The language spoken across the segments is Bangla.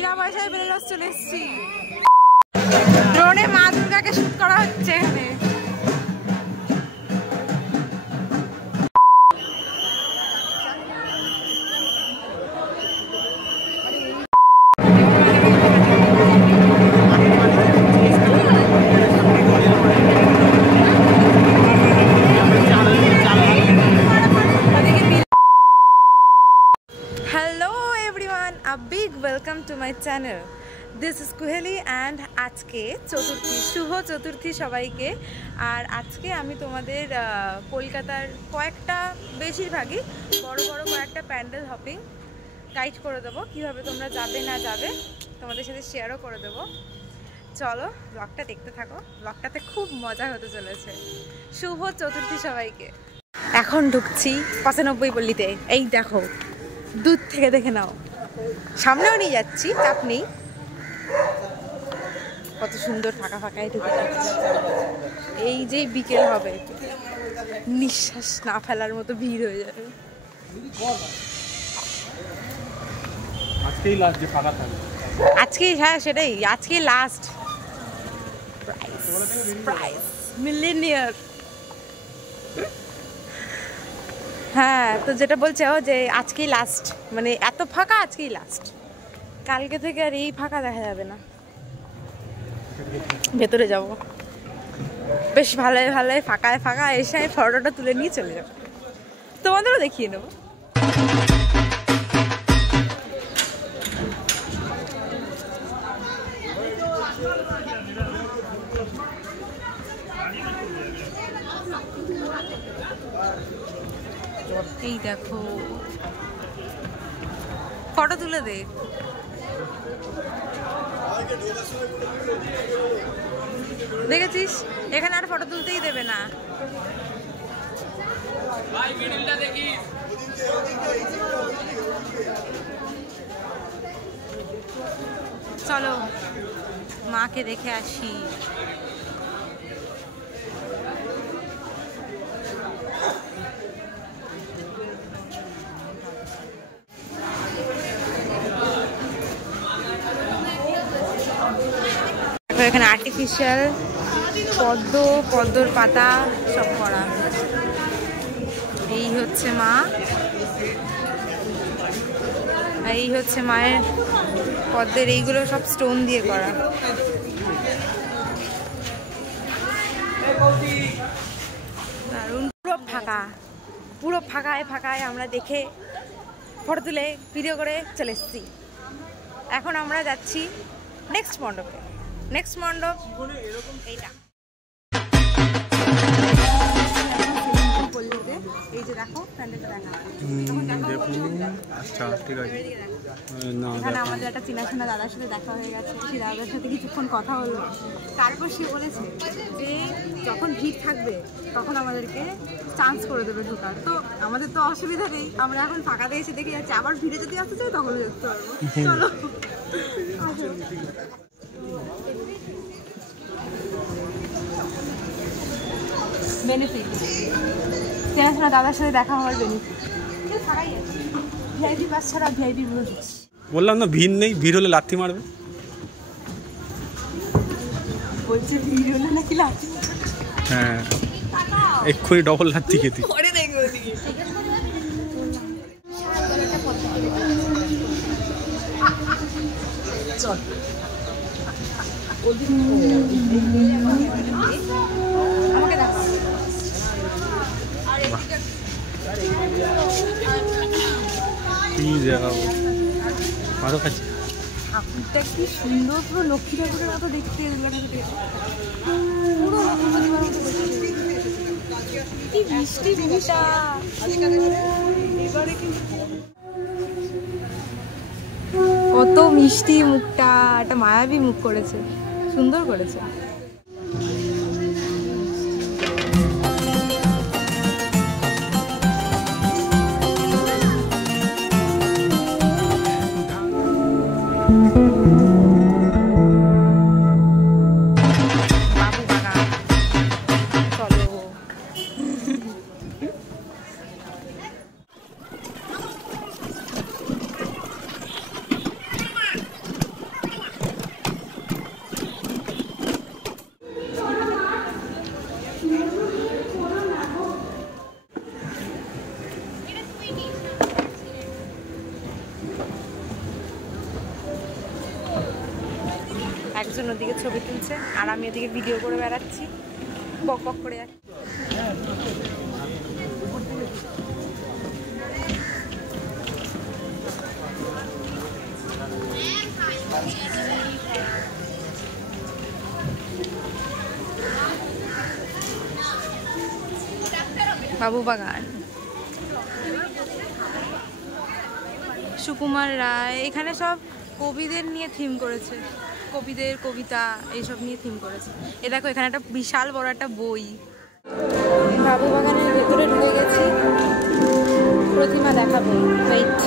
বিনা পয়সায় বেনারস চলে এসেছি। ড্রোনে মা দুর্গাকে শুট করা হচ্ছে এখানে। Welcome to my channel, this is Kuheli and আজকে চতুর্থী, শুভ চতুর্থী সবাইকে। আর আজকে আমি তোমাদের কলকাতার কয়েকটা, বেশিরভাগই বড় বড় কয়েকটা প্যান্ডেল হপিং গাইড করে দেবো, কীভাবে তোমরা যাবে না যাবে তোমাদের সাথে শেয়ারও করে দেবো। চলো ব্লগটা দেখতে থাকো, ব্লগটাতে খুব মজা হতে চলেছে। শুভ চতুর্থী সবাইকে। এখন ঢুকছি 95 পল্লীতে। এই দেখো, দূর থেকে দেখে নাও, সামনেও নিয়ে যাচ্ছি, চাপ নেই। কত সুন্দর ফাঁকা ফাঁকায় ঢুকে যাচ্ছে। এই যে বিকেল হবে, নিঃশ্বাস না ফেলার মতো ভিড় হয়ে যাবে। আজকেই লাস্ট যে ফাঁকা থাকবে, আজকেই, হ্যাঁ সেটাই, আজকেই লাস্ট। Price millionaire. হ্যাঁ, তো যেটা বলছে ও যে আজকেই লাস্ট, মানে এত ফাঁকা আজকেই লাস্ট, কালকে থেকে আর এই ফাঁকা দেখা যাবে না। ভেতরে যাব, বেশ ভালোই ভালোই ফাঁকায় ফাঁকা এসে আমি ফটোটা তুলে নিয়ে চলে যাবো, তোমাদেরও দেখিয়ে নেবো। এই দেখো, ফটো তুলে দে। দেখেছিস, এখানে আর ফটো তুলতেই দেবে না। চলো মাকে দেখে আসি। এখানে আর্টিফিশিয়াল পদ্মর পাতা সব করা। এই হচ্ছে মা, এই হচ্ছে মায়ের পদ্মের, এইগুলো সব স্টোন দিয়ে করা। দারুণ। পুরো ফাঁকা, পুরো ফাঁকায় ফাঁকায় আমরা দেখে ফটো তুলে ভিডিও করে চলে এসেছি। এখন আমরা যাচ্ছি নেক্সট মণ্ডপে। নেক্সট মণ্ডপ এইটা। এই যে দেখো প্যান্ডেলটা দেখা। আচ্ছা ঠিক আছে। এখানে আমাদের একটা চেনাশোনা দাদার সাথে দেখা হয়ে গেছে, সেই দাদার সাথে কিছুক্ষণ কথা হলো। তারপর সে বলেছে যে যখন ভিড় থাকবে তখন আমাদেরকে চান্স করে দেবে ঢোকার। তো আমাদের তো অসুবিধা নেই, আমরা এখন ফাঁকাতে এসে দেখে যাচ্ছি। আবার ভিড়ে যদি আসতে চাই তখন দেখতে পারবো। চলো বেনিফিট, চেনাশোনা দাদার সাথে দেখা হওয়ার বেনিফিট। ভিআইপি পাস ছাড়া ভিআইপি বলছিস। বললাম না ভিড় নেই, ভিড় হলে লাথি মারবে। বলছে ভিড় হলে নাকি লাথি? হ্যাঁ, এক্ষুনি ডবল লাথি খেতে। পরে দেখবো। চল আমাকে দেখো। আরো কাছে ঠাকুরটা কি সুন্দর, পুরো লক্ষ্মী ঠাকুরের মতো দেখতে। পুরো লক্ষ্মী প্রতিমার মতো দেখতে, কি মিষ্টি জিনিসটা। কত মিষ্টি মুখটা, একটা মায়াবী মুখ করেছে, সুন্দর করেছে। দুজন ওদিকে ছবি তুলছে আর আমি ওদিকে ভিডিও করে বেড়াচ্ছি, বক বক করে যাচ্ছি। বাবুবাগান, সুকুমার রায়, এখানে সব কবিদের নিয়ে থিম করেছে, কবিদের কবিতা এইসব নিয়ে থিম করেছে। এ দেখো এখানে একটা বিশাল বড় একটা বই। বাবুবাগানের ভেতরে ঢুকে গেছি, প্রতিমা দেখাবো, ওয়েট।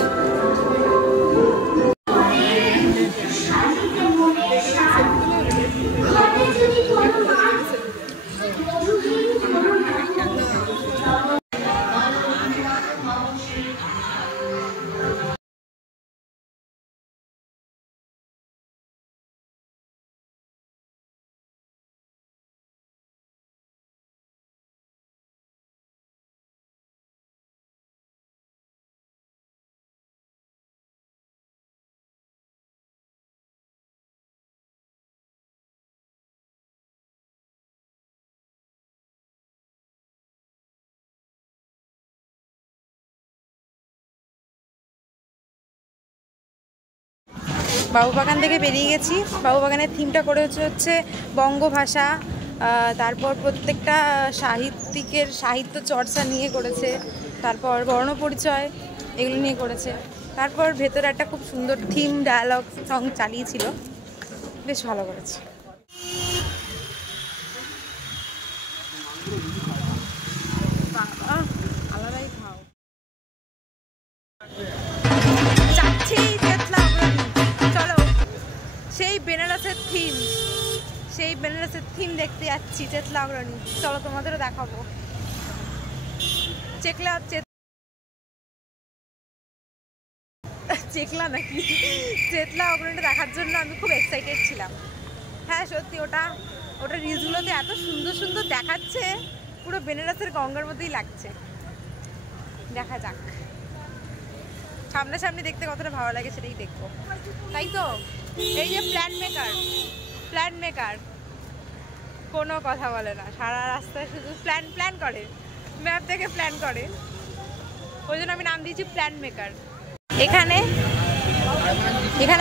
বাবুবাগান থেকে বেরিয়ে গেছি। বাবুবাগানের থিমটা করে হচ্ছে বঙ্গভাষা, তারপর প্রত্যেকটা সাহিত্যিকের সাহিত্য চর্চা নিয়ে করেছে, তারপর বর্ণপরিচয় এগুলো নিয়ে করেছে। তারপর ভেতরে একটা খুব সুন্দর থিম ডায়ালগ সং চালিয়েছিল, বেশ ভালো করেছে। আলাদাই খাও যাচ্ছি। চলো সেই বেনারসের থিম দেখতে যাচ্ছি, চেতলা অগ্রণী। চলো তোমাদেরও দেখাবো। চেকলা নাকি চেতলা অগ্রণীটা দেখার জন্য আমি খুব এক্সাইটেড ছিলাম। হ্যাঁ সত্যি, ওটা রিলসগুলোতে এত সুন্দর সুন্দর দেখাচ্ছে, পুরো বেনারসের গঙ্গার মধ্যেই লাগছে। দেখা যাক, সামনাসামনি দেখতে কতটা ভালো লাগে সেটাই দেখবো, তাই তো। এই যে প্ল্যান মেকার কোনো কথা বলে না, সারা রাস্তায় শুধু প্ল্যান করে, ম্যাপ দেখে প্ল্যান করে, ওই জন্য আমি নাম দিয়েছি প্ল্যান মেকার। এখানে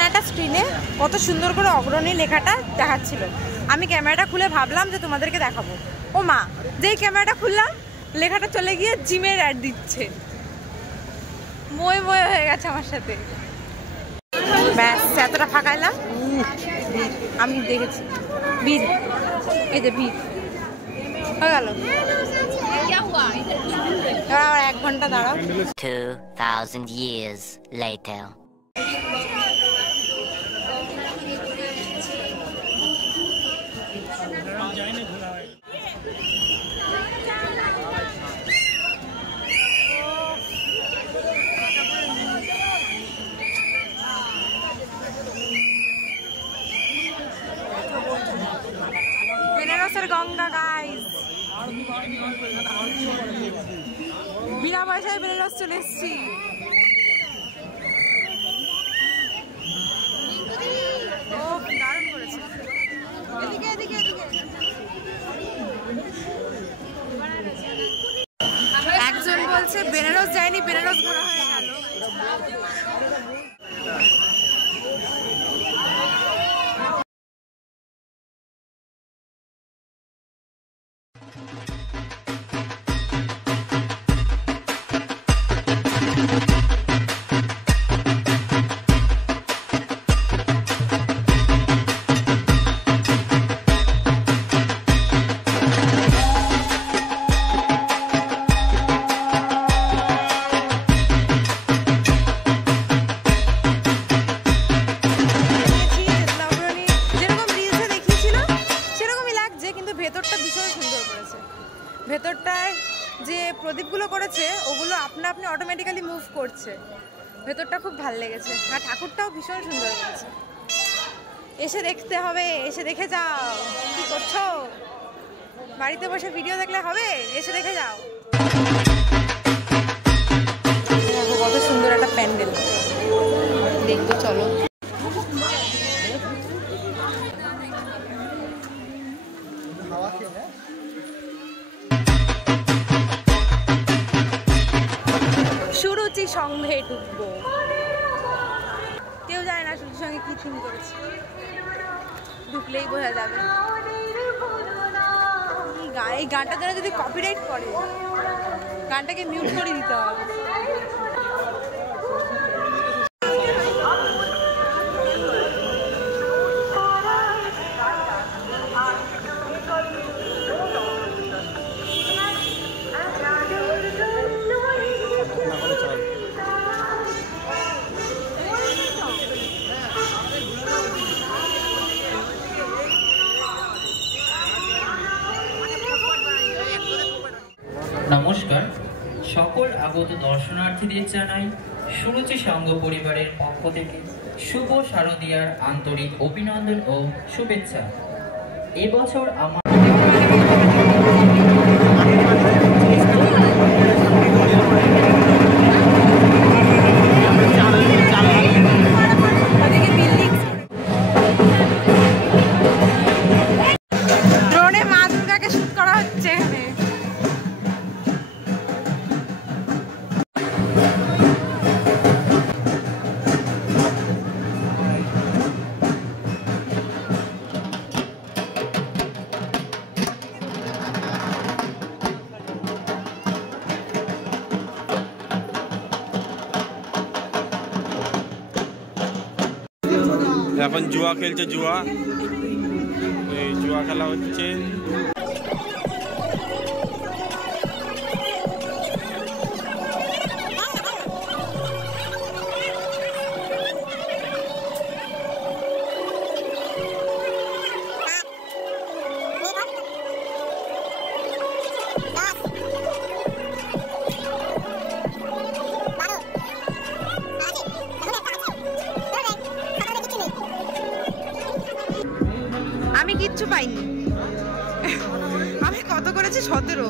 একটা স্ক্রিনে কত সুন্দর করে অগ্রণী লেখাটা দেখাচ্ছিল। আমি ক্যামেরাটা খুলে ভাবলাম যে তোমাদেরকে দেখাবো, ও মা, যেই ক্যামেরাটা খুললাম লেখাটা চলে গিয়ে জিমের অ্যাড দিচ্ছে। মই হয়ে গেছে আমার সাথে। ব্যাস এতটা ফাঁকাইলাম, আমি দেখেছি ভিড়, এই যে ভিড় হয়ে গেল। এবার 1 ঘন্টা দাঁড়াও। 2000 years later. বেনারসের গঙ্গা গাইস, বিনা পয়সায় বেনারস চলে এসেছি। ও দারুণ করেছে। এদিকে একজন বলছে বেনারস যায়নি, বেনারস ঘোরা হয়ে গেল। ভেতরটায় যে প্রদীপগুলো করেছে ওগুলো আপনা আপনি অটোমেটিক্যালি মুভ করছে, ভেতরটা খুব ভালো লেগেছে। আর ঠাকুরটাও ভীষণ সুন্দর করেছে। এসে দেখতে হবে, এসে দেখে যাও। কি করছো? বাড়িতে বসে ভিডিও দেখলে হবে, এসে দেখে যাও। কত সুন্দর একটা প্যান্ডেল, দেখতে চলো। সঙ্গে ঢুকবো। কেউ জানে না সূর্যের সঙ্গে কি থিম করেছে, ঢুকলেই বোঝা যাবে। এই গানটা যেন যদি কপিরাইট করে, গানটাকে মিউট করে দিতে হবে। নমস্কার, সকল আগত দর্শনার্থীদের জানাই সুরুচি সংঘ পরিবারের পক্ষ থেকে শুভ শারদীয়ার আন্তরিক অভিনন্দন ও শুভেচ্ছা। এবছর আমার ড্রোনে মা দুর্গাকে শুট করা হচ্ছে এখানে। এখন জুয়া খেলছে, জুয়া, এই জুয়া খেলা হচ্ছে। আমি কিচ্ছু পাইনি, আমি কত করেছি 17।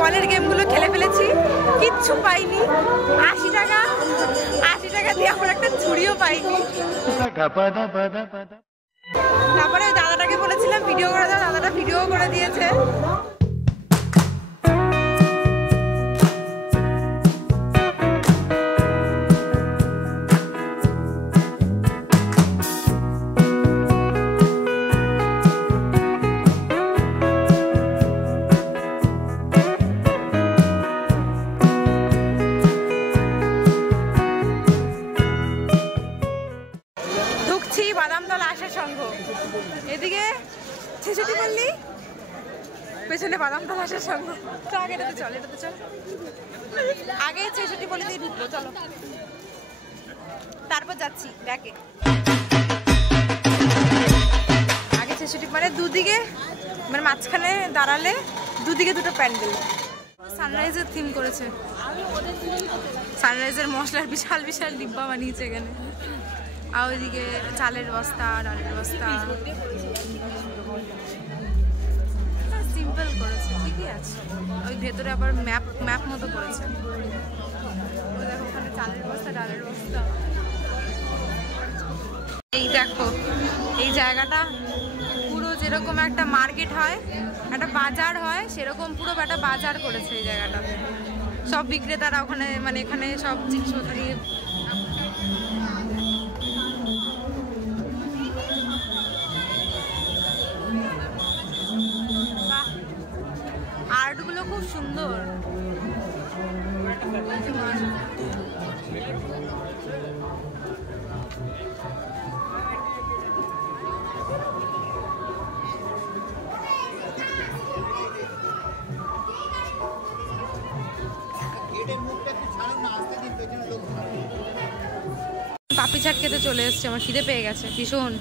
বলের গেমগুলো খেলে ফেলেছি, কিচ্ছু পাইনি। 80 টাকা দিয়ে আমার একটা ছুরিও পাইনি। তারপরে দাদাটাকে বলেছিলাম ভিডিও করে দাও, দাদাটা ভিডিও করে দিয়েছে। বাদামতলা আসার সঙ্গ, এদিকে ছেষট্টি পল্লী, পেছনে বাদামতলা আসার সঙ্গ। তো আগে এটাতে চল, এটাতে চল, আগে ছেষট্টি পল্লীতেই ঢুকবো, চলো। তারপর যাচ্ছি দেখে আগে ছেষট্টি, মানে দুদিকে, মানে মাঝখানে দাঁড়ালে দুদিকে দুটো প্যান্ডেল। সানরাইজের থিম করেছে, সানরাইজের মশলার বিশাল বিশাল ডিব্বা বানিয়েছে এখানে। আর ওইদিকে চালের বস্তা, ডালের বস্তা, সিম্পল করেছে, ঠিকই আছে। ওই ভেতরে আবার ম্যাপ মতো করেছে। ওই দেখো ওখানে চালের বস্তা, ডালের বস্তা। এই দেখো এই জায়গাটা পুরো যেরকম একটা মার্কেট হয়, একটা বাজার হয়, সেরকম পুরো একটা বাজার করেছে এই জায়গাটা। সব বিক্রেতারা ওখানে, মানে এখানে সব জিনিসপত্র নিয়ে। আর্টগুলো খুব সুন্দর। পাপড়ি চাট খেতে চলে এসছে, আমার খিদে পেয়ে গেছে ভীষণ।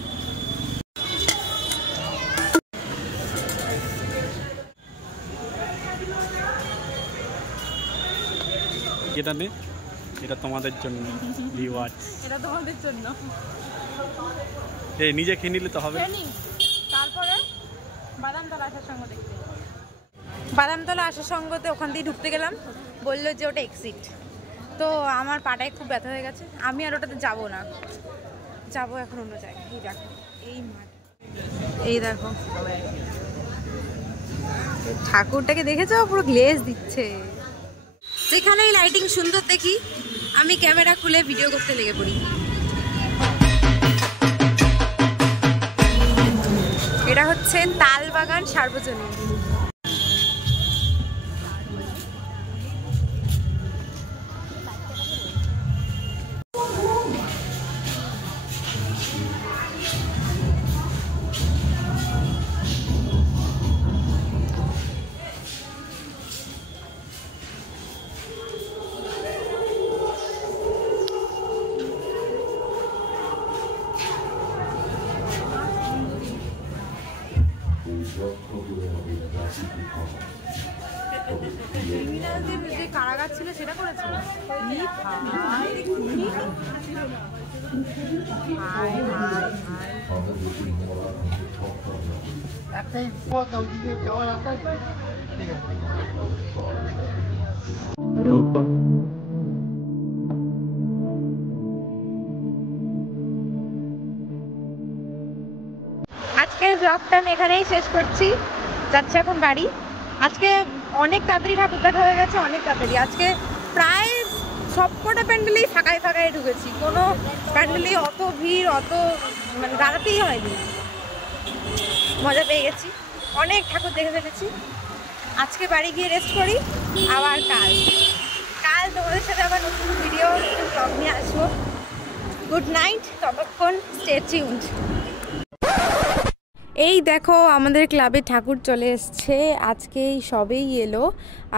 এটা নে, এটা তোমাদের জন্য ভিউয়ার্স। এটা তোমাদের জন্য। এই নিজে খেয়ে নিলে তো হবে। তারপরে বাদামতলা আসার সঙ্গ দেখতে, বাদামতলা আসার সঙ্গতে ওখান দিয়ে ঢুকতে গেলাম, বললো যে ওটা এক্সিট। তো আমার পাটায় খুব ব্যথা হয়ে গেছে, আমি আর ওটাতে যাবো না, যাবো এখন অন্য জায়গায়। এই দেখো এই মাঠ, এই দেখো ঠাকুরটাকে দেখেছো, পুরো গ্লেজ দিচ্ছে। যেখানেই লাইটিং সুন্দর দেখি আমি ক্যামেরা খুলে ভিডিও করতে লেগে পড়ি। এটা হচ্ছে তালবাগান সার্বজনীন। যে কারাগার ছিল সেটা করেছে। আজকের ব্লগটা আমি এখানেই শেষ করছি, যাচ্ছি এখন বাড়ি। আজকে অনেক তাড়াতাড়ি ঠাকুর দেখা হয়ে গেছে, অনেক তাড়াতাড়ি। আজকে প্রায় সবকটা প্যান্ডেলেই ফাঁকায় ফাঁকায় ঢুকেছি, কোনো প্যান্ডেলেই অত ভিড়, অত মানে দাঁড়াতেই হয়নি। মজা পেয়ে গেছি, অনেক ঠাকুর দেখে ফেলেছি। আজকে বাড়ি গিয়ে রেস্ট করি, আবার কাল তোমাদের সাথে আবার নতুন ভিডিও ব্লগ নিয়ে আসবো। গুড নাইট, ততক্ষণ স্টে টিউনড। এই দেখো আমাদের ক্লাবে ঠাকুর চলে এসছে, আজকেই সবেই এলো,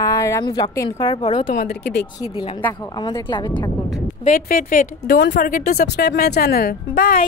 আর আমি ব্লগটা এন্ড করার পরেও তোমাদেরকে দেখিয়ে দিলাম। দেখো আমাদের ক্লাবের ঠাকুর। Wait don't forget to subscribe my channel. By.